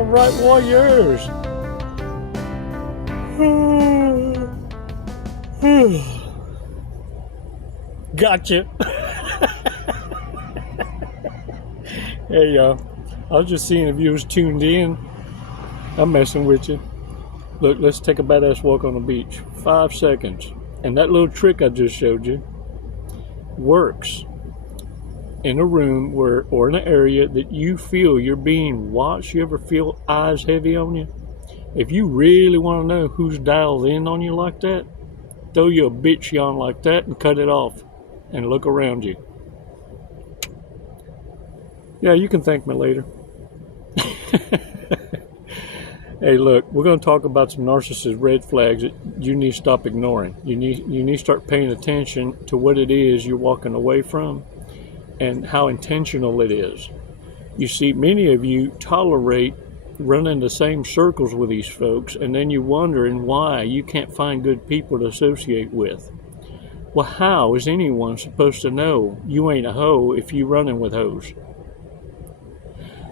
All right, warriors. Gotcha. Hey, y'all. I was just seeing if you was tuned in. I'm messing with you. Look, let's take a badass walk on the beach. 5 seconds. And that little trick I just showed you works in a room where, or in an area that you feel you're being watched. You ever feel eyes heavy on you? If you really want to know who's dialed in on you like that, throw you a bitch yawn like that and cut it off and look around you. Yeah, you can thank me later. Hey, look, we're going to talk about some narcissist red flags that you need to stop ignoring. You need to start paying attention to what it is you're walking away from and how intentional it is. You see, many of you tolerate running the same circles with these folks, and then you're wondering why you can't find good people to associate with. Well, how is anyone supposed to know you ain't a hoe if you running with hoes?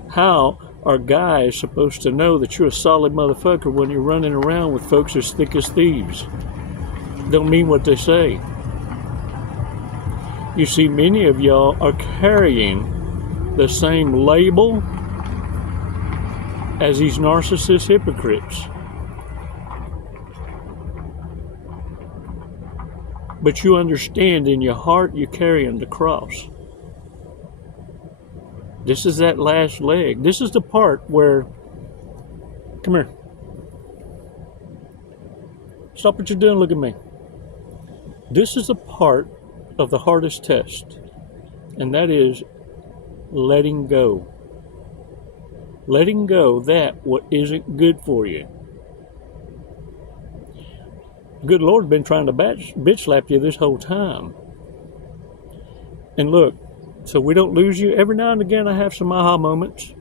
How are guys supposed to know that you're a solid motherfucker when you're running around with folks as thick as thieves? Don't mean what they say. You see, many of y'all are carrying the same label as these narcissist hypocrites. But you understand in your heart you're carrying the cross. This is that last leg. This is the part where, come here. Stop what you're doing, look at me. This is the part of the hardest test, and that is letting go. Letting go that what isn't good for you. Good Lord been trying to bitch slap you this whole time. And look, so we don't lose you. Every now and again I have some aha moments.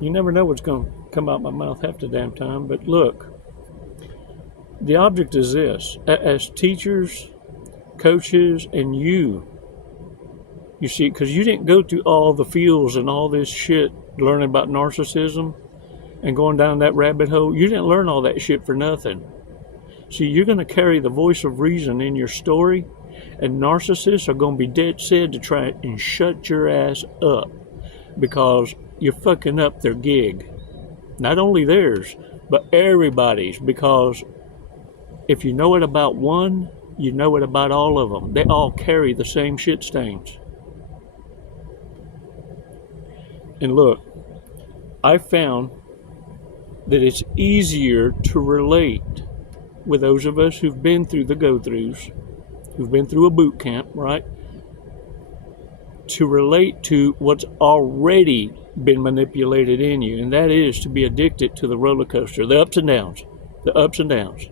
You never know what's going to come out my mouth half the damn time. But look, the object is this. As teachers, coaches, and you see, because you didn't go through all the fields and all this shit learning about narcissism and going down that rabbit hole. You didn't learn all that shit for nothing. See, you're going to carry the voice of reason in your story, and narcissists are going to be dead set to try and shut your ass up because you're fucking up their gig. Not only theirs, but everybody's, because if you know it about one, you know it about all of them. They all carry the same shit stains. And look, I found that it's easier to relate with those of us who've been through the go-throughs, who've been through a boot camp, right? To relate to what's already been manipulated in you, and that is to be addicted to the roller coaster, the ups and downs, the ups and downs.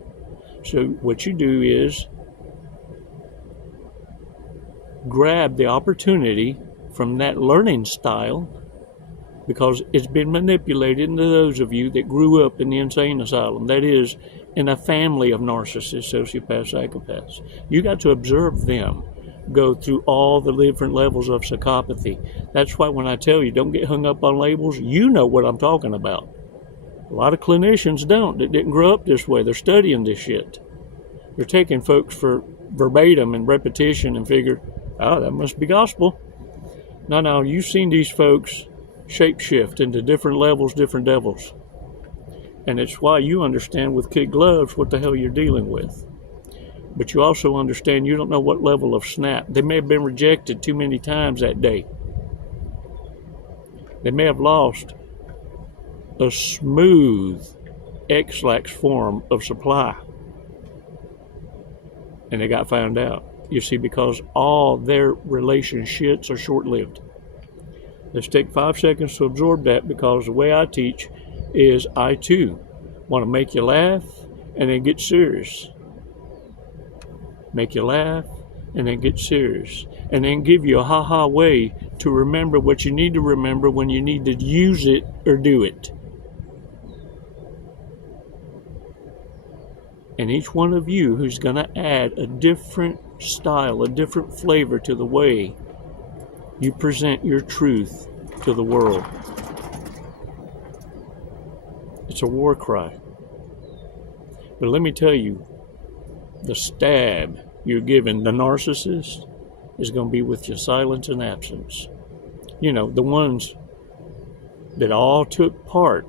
So what you do is grab the opportunity from that learning style, because it's been manipulated into those of you that grew up in the insane asylum. That is, in a family of narcissists, sociopaths, psychopaths. You got to observe them go through all the different levels of psychopathy. That's why when I tell you, don't get hung up on labels, you know what I'm talking about. A lot of clinicians don't. They didn't grow up this way. They're studying this shit. They're taking folks for verbatim and repetition and figure, oh, that must be gospel. No, you've seen these folks shapeshift into different levels, different devils. And it's why you understand with kid gloves what the hell you're dealing with. But you also understand you don't know what level of snap. They may have been rejected too many times that day. They may have lost a smooth X-lax form of supply. And they got found out. You see, because all their relationships are short-lived. Let's take 5 seconds to absorb that, because the way I teach is I too want to make you laugh and then get serious. Make you laugh and then get serious. And then give you a ha-ha way to remember what you need to remember when you need to use it or do it. And each one of you who's going to add a different style, a different flavor to the way you present your truth to the world. It's a war cry. But let me tell you, the stab you're giving the narcissist is going to be with your silence and absence. You know, the ones that all took part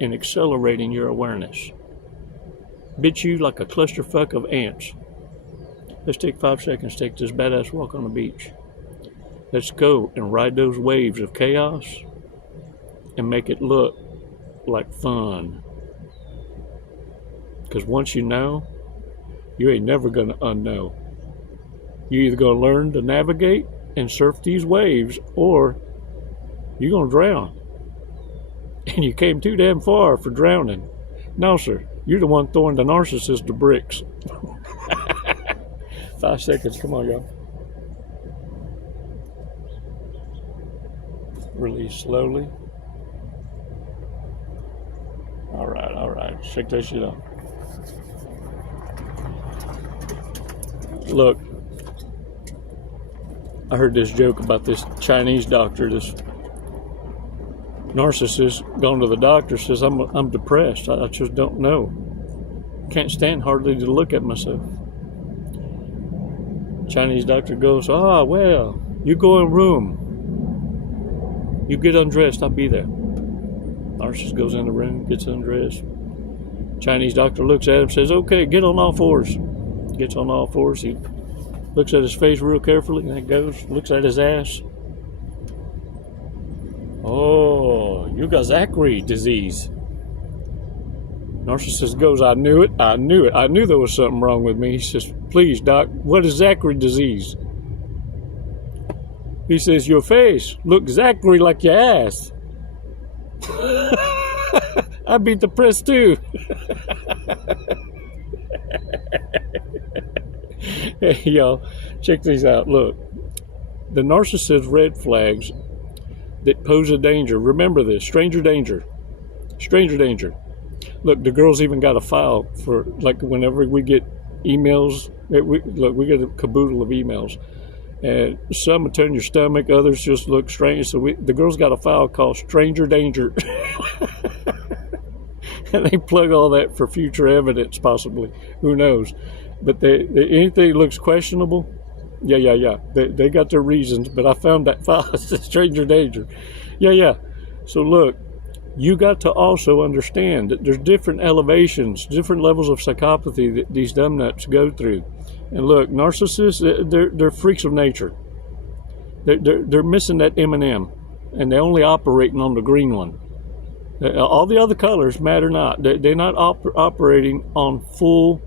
in accelerating your awareness. Bit you like a clusterfuck of ants. Let's take 5 seconds to take this badass walk on the beach. Let's go and ride those waves of chaos and make it look like fun. Because once you know, you ain't never going to unknow. You're either going to learn to navigate and surf these waves, or you're going to drown. And you came too damn far for drowning. No, sir. You're the one throwing the narcissist the bricks. 5 seconds. Come on, y'all. Release slowly. All right. Shake that shit up. Look, I heard this joke about this Chinese doctor, this narcissist going to the doctor, says, I'm depressed. I just don't know. Can't stand hardly to look at myself. Chinese doctor goes, well, you go in room. You get undressed, I'll be there. Narcissist goes in the room, gets undressed. Chinese doctor looks at him, says, okay, get on all fours. Gets on all fours. He looks at his face real carefully, and then goes, looks at his ass. Oh, you got Zachary disease. Narcissist goes, I knew it. I knew there was something wrong with me. He says, please, doc, what is Zachary disease? He says, your face looks Zachary like your ass. I'd be depressed too. Hey, y'all, check these out. Look, the narcissist red flags that pose a danger. Remember this, stranger danger. Stranger danger. Look, the girls even got a file for, like, whenever we get emails, we get a caboodle of emails. And some will turn your stomach, others just look strange. So the girls got a file called Stranger Danger. And they plug all that for future evidence, possibly. Who knows? But anything that looks questionable, yeah. They got their reasons, but I found that file. It's Stranger Danger. Yeah. So look, you got to also understand that there's different elevations, different levels of psychopathy that these dumbnuts go through. And look, narcissists, they're freaks of nature. They're missing that M&M, and they're only operating on the green one. All the other colors matter not. They're not operating on full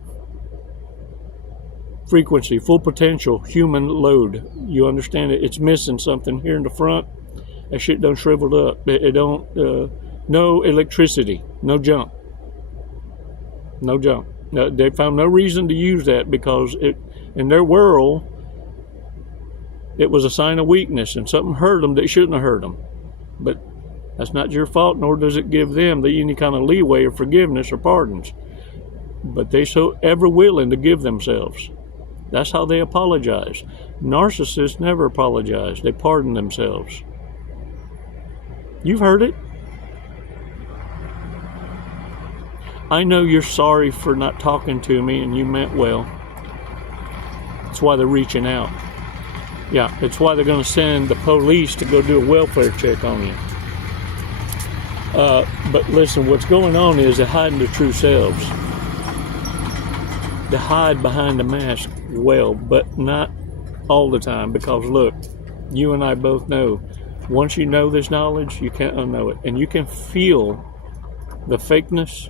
frequency, full potential human load. You understand it? It's missing something here in the front. That shit done shriveled up. It don't. No electricity, no jump. They found no reason to use that because in their world, it was a sign of weakness and something hurt them that shouldn't have hurt them. But that's not your fault, nor does it give them any kind of leeway or forgiveness or pardons. But they so ever willing to give themselves. That's how they apologize. Narcissists never apologize. They pardon themselves. You've heard it. I know you're sorry for not talking to me and you meant well. That's why they're reaching out. Yeah, it's why they're going to send the police to go do a welfare check on you. But listen, what's going on is they're hiding their true selves. They hide behind the mask well, but not all the time. Because look, you and I both know, once you know this knowledge, you can't unknow it. And you can feel the fakeness,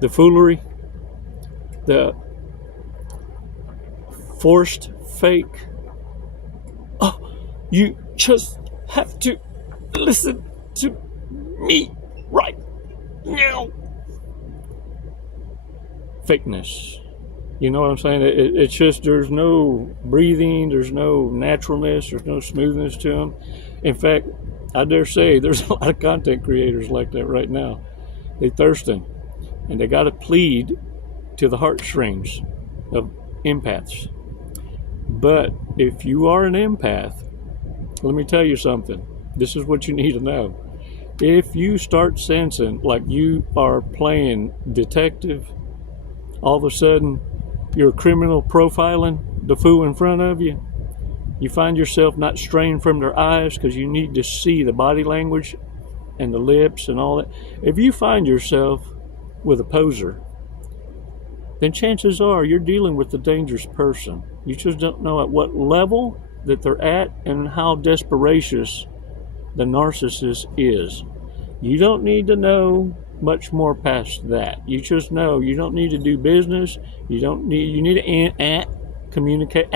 the foolery, the forced fake. Oh, you just have to listen to me right now. Fakeness. You know what I'm saying? It's just, there's no breathing, there's no naturalness, there's no smoothness to them. In fact, I dare say there's a lot of content creators like that right now. They thirsting. And they got to plead to the heartstrings of empaths. But if you are an empath, let me tell you something. This is what you need to know. If you start sensing like you are playing detective, all of a sudden you're criminal profiling the fool in front of you, you find yourself not straying from their eyes because you need to see the body language and the lips and all that. If you find yourself with a poser, then chances are you're dealing with a dangerous person. You just don't know at what level that they're at and how desperatious the narcissist is. You don't need to know much more past that. You just know you don't need to do business. You need to communicate.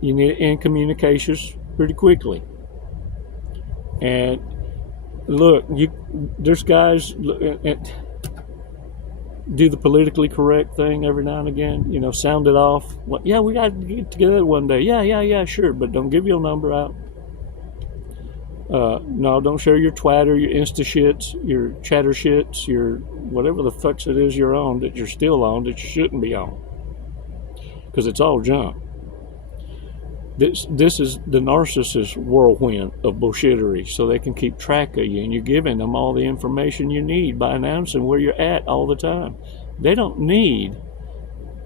You need to end communications pretty quickly. And look, there's guys do the politically correct thing every now and again. Sound it off. Well, yeah, we got to get together one day. Yeah, sure, but don't give your number out. No, don't share your twatter, your insta shits, your chatter shits, your whatever the fucks it is you're on that you're still on that you shouldn't be on, because it's all junk. This is the narcissist whirlwind of bullshittery, so they can keep track of you, and you're giving them all the information you need by announcing where you're at all the time. They don't need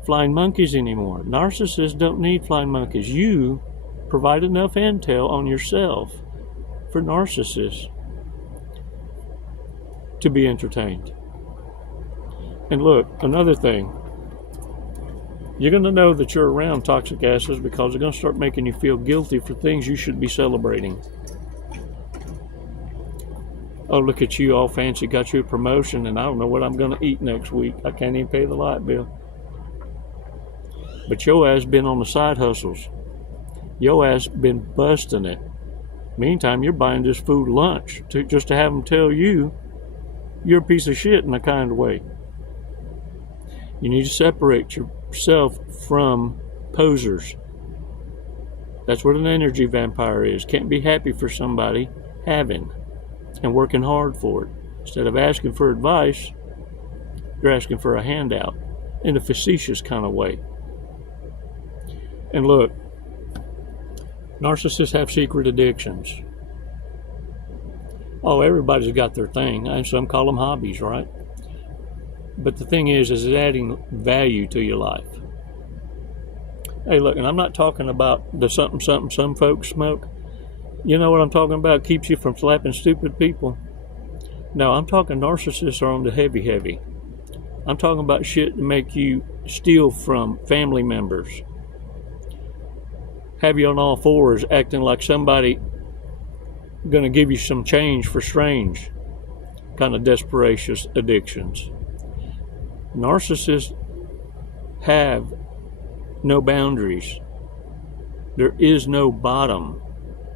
flying monkeys anymore. Narcissists don't need flying monkeys. You provide enough intel on yourself for narcissists to be entertained. And look, another thing, you're going to know that you're around toxic asses because they're going to start making you feel guilty for things you should be celebrating. Oh, look at you, all fancy, got you a promotion, and I don't know what I'm going to eat next week. I can't even pay the light bill. But your ass been on the side hustles. Your ass been busting it. Meantime, you're buying this food lunch just to have them tell you you're a piece of shit in a kind of way. You need to separate yourself from posers. That's what an energy vampire is. Can't be happy for somebody having and working hard for it. Instead of asking for advice, you're asking for a handout in a facetious kind of way. And look, narcissists have secret addictions. Oh, everybody's got their thing, and some call them hobbies, right? But the thing is it's adding value to your life. Hey, look, and I'm not talking about the something some folks smoke. You know what I'm talking about? Keeps you from slapping stupid people. No, I'm talking narcissists are on the heavy. I'm talking about shit to make you steal from family members. Have you on all fours acting like somebody gonna give you some change for strange kind of desperatious addictions. Narcissists have no boundaries. There is no bottom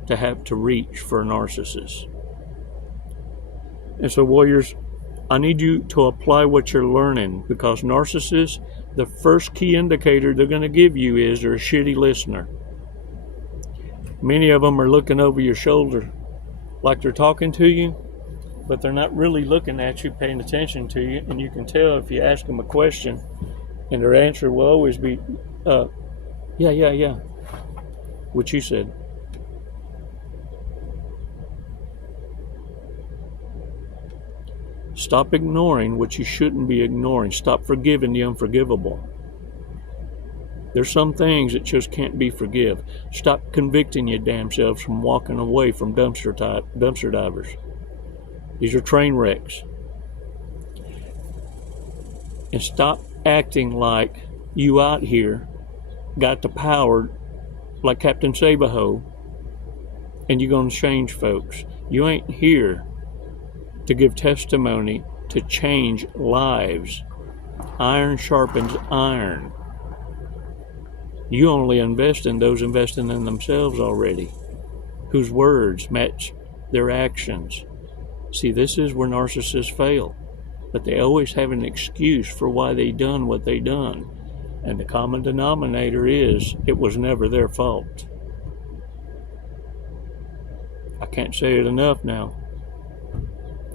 to have to reach for a narcissist. And so, warriors, I need you to apply what you're learning, because narcissists, the first key indicator they're going to give you is they're a shitty listener. Many of them are looking over your shoulder like they're talking to you, but they're not really looking at you, paying attention to you. And you can tell if you ask them a question and their answer will always be, yeah, what you said. Stop ignoring what you shouldn't be ignoring. Stop forgiving the unforgivable. There's some things that just can't be forgiven. Stop convicting your damn selves from walking away from dumpster divers. These are train wrecks. And stop acting like you out here got the power like Captain Sabaho and you're going to change folks. You ain't here to give testimony to change lives. Iron sharpens iron. You only invest in those investing in themselves already, whose words match their actions. See, this is where narcissists fail, but they always have an excuse for why they done what they done. And the common denominator is it was never their fault. I can't say it enough now.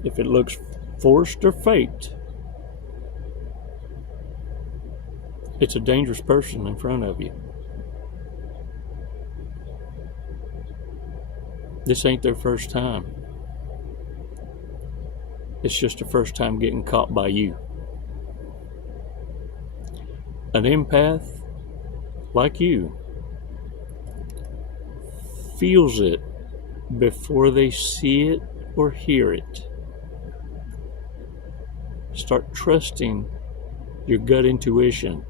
If it looks forced or faked, it's a dangerous person in front of you. This ain't their first time. It's just the first time getting caught by you. An empath, like you, feels it before they see it or hear it. Start trusting your gut intuition.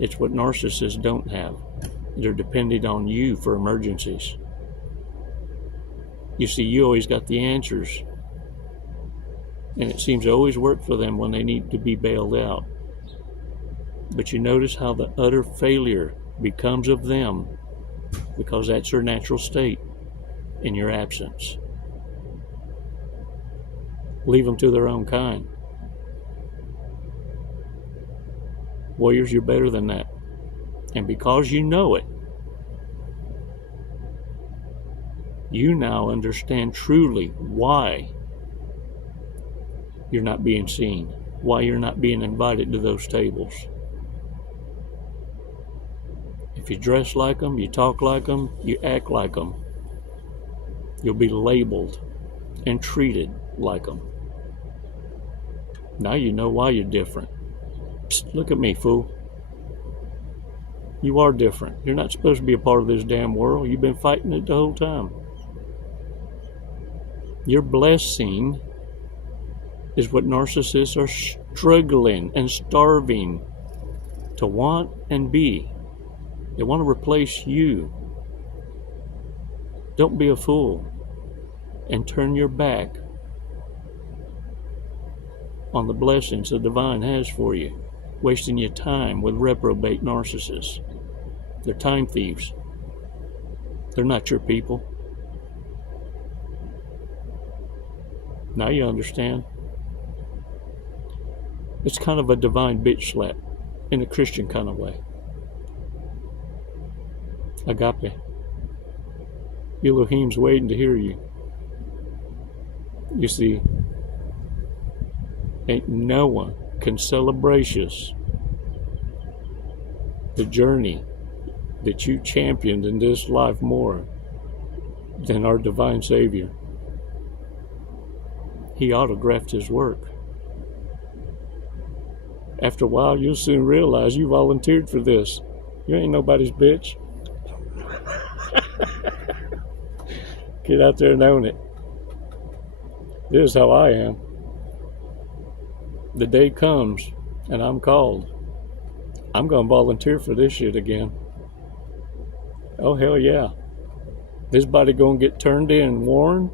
It's what narcissists don't have. They're dependent on you for emergencies. You see, you always got the answers. And it seems to always work for them when they need to be bailed out. But you notice how the utter failure becomes of them because that's their natural state in your absence. Leave them to their own kind. Warriors, you're better than that. And because you know it, you now understand truly why you're not being seen, why you're not being invited to those tables. If you dress like them, you talk like them, you act like them, you'll be labeled and treated like them. Now you know why you're different. Psst, look at me, fool. You are different. You're not supposed to be a part of this damn world. You've been fighting it the whole time. Your blessing is what narcissists are struggling and starving to want and be. They want to replace you. Don't be a fool and turn your back on the blessings the divine has for you, wasting your time with reprobate narcissists. They're time thieves. They're not your people. Now you understand. It's kind of a divine bitch slap in a Christian kind of way. Agape. Elohim's waiting to hear you. You see, ain't no one can celebratious the journey that you championed in this life more than our divine Savior. He autographed his work. After a while, you'll soon realize you volunteered for this. You ain't nobody's bitch. Get out there and own it. This is how I am. The day comes and I'm called. I'm going to volunteer for this shit again. Oh, hell yeah. This body going to get turned in, worn,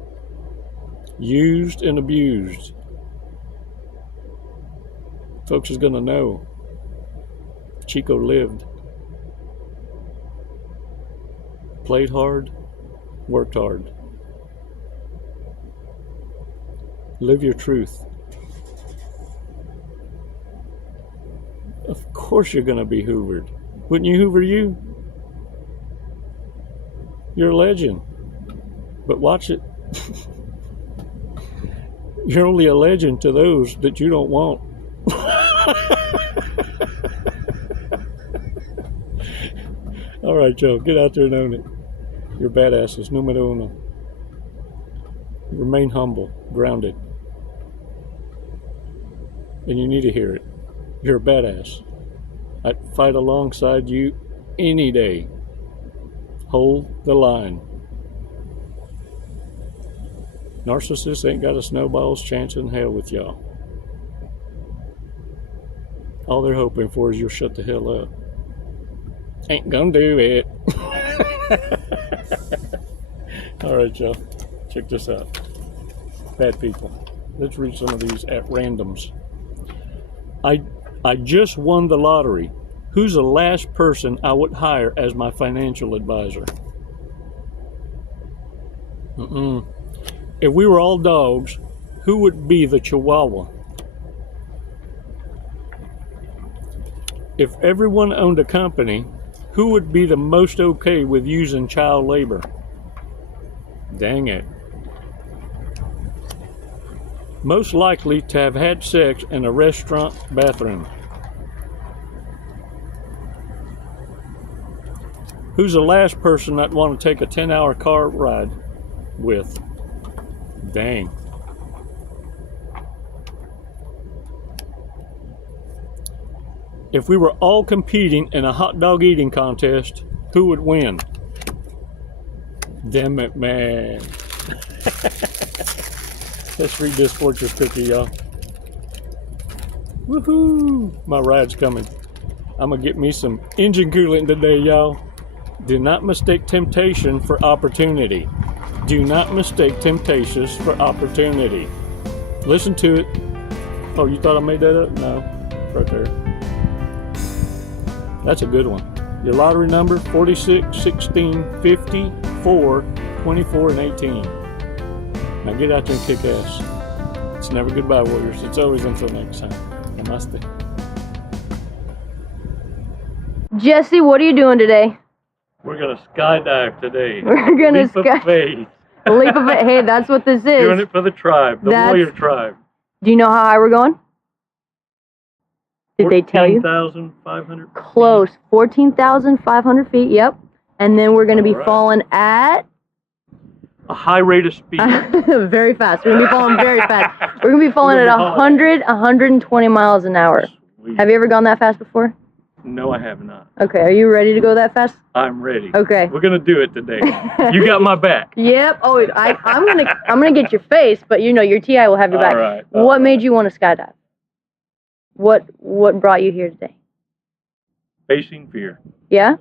used, and abused. Folks is going to know Chico lived. Played hard, worked hard. Live your truth. Of course you're going to be hoovered. Wouldn't you hoover you? You're a legend. But watch it. You're only a legend to those that you don't want. All right, Joe, get out there and own it. You're badasses, numero uno. Remain humble, grounded. And you need to hear it. You're a badass. I'd fight alongside you any day. Hold the line. Narcissists ain't got a snowball's chance in hell with y'all. All they're hoping for is you'll shut the hell up. Ain't gonna do it. All right, y'all. Check this out. Bad people. Let's read some of these at randoms. I just won the lottery. Who's the last person I would hire as my financial advisor? If we were all dogs, who would be the Chihuahua? If everyone owned a company, who would be the most okay with using child labor? Dang it. Most likely to have had sex in a restaurant bathroom. Who's the last person I'd want to take a 10-hour car ride with? Dang. if we were all competing in a hot dog eating contest, who would win? Damn it, man. Let's read this fortune cookie, y'all. Woohoo! My ride's coming. I'm gonna get me some engine coolant today, y'all. Do not mistake temptation for opportunity. Do not mistake temptations for opportunity. Listen to it. Oh, you thought I made that up? No. Right there. That's a good one. Your lottery number, 46, 16, 50, 4, 24, and 18. Now get out there and kick ass. It's never goodbye, warriors. It's always until next time. Namaste. Jesse, what are you doing today? We're going to skydive today. We're going to skydive. Faith. Leap of faith. Hey, that's what this is. Doing it for the tribe, the warrior tribe. Do you know how high we're going? Did they tell you? 14,500 feet. Close. 14,500 feet, yep. And then we're going to be falling at? A high rate of speed. Very fast. We're going to be falling very fast. We're going to be falling at 120 miles an hour. Sweet. Have you ever gone that fast before? No, I have not. Okay, are you ready to go that fast? I'm ready. Okay. We're gonna do it today. You got my back. Yep. Oh, I'm gonna get your face, but you know your TI will have your back. All right. What made you want to skydive? What brought you here today? Facing fear. Yeah? Are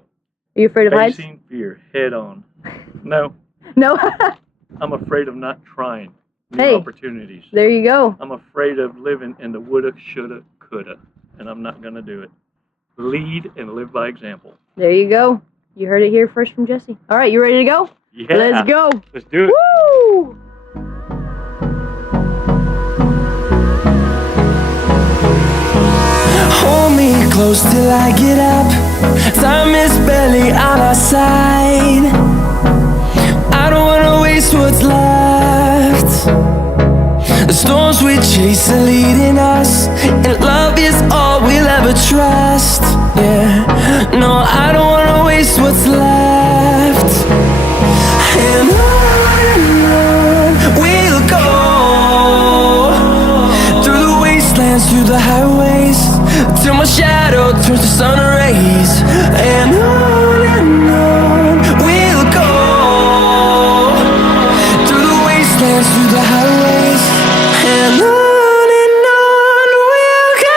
you afraid of heights? Facing fear head on. No. No. I'm afraid of not trying new opportunities. There you go. I'm afraid of living in the woulda, shoulda, coulda, and I'm not gonna do it. Lead and live by example. There you go. You heard it here first from Jesse. All right, you ready to go? Yeah. Let's go. Let's do it. Woo! Hold me close till I get up. Time is barely on our side. I don't wanna waste what's left. The storms we chase are leading us, and love is all we'll ever trust. Yeah, no, I don't wanna waste what's left. And on we'll go, through the wastelands, through the highways, till my shadow turns to sun rays. And on we'll go, through the wastelands, through the highways, and on we'll go.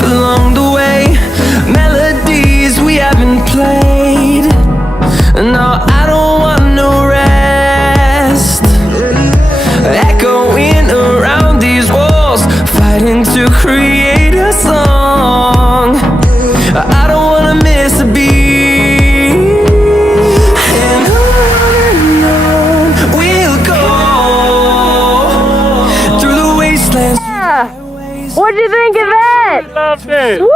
Along the way, melodies we haven't played. No, I don't want no rest. Echoing around these walls, fighting to create a song. I don't wanna miss a beat. And on we'll go, through the wastelands. What'd you think of that? Loved it. Woo!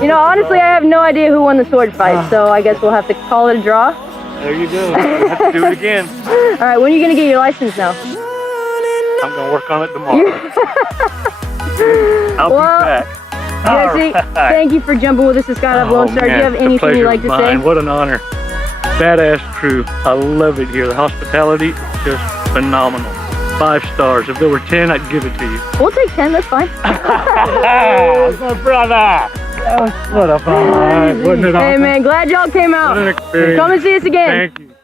You know, honestly, I have no idea who won the sword fight, so I guess we'll have to call it a draw. There you go. We'll have to do it again. All right, when are you going to get your license now? I'm going to work on it tomorrow. I'll be back. Jesse, thank you for jumping with us at Skydive Lone Star. Do you have anything you'd like to say? What an honor. Badass crew. I love it here. The hospitality, just phenomenal. 5 stars. If there were 10, I'd give it to you. We'll take 10, that's fine. My brother. What a fun. Wasn't it awesome? Hey man, glad y'all came out. What an experience. Come and see us again. Thank you.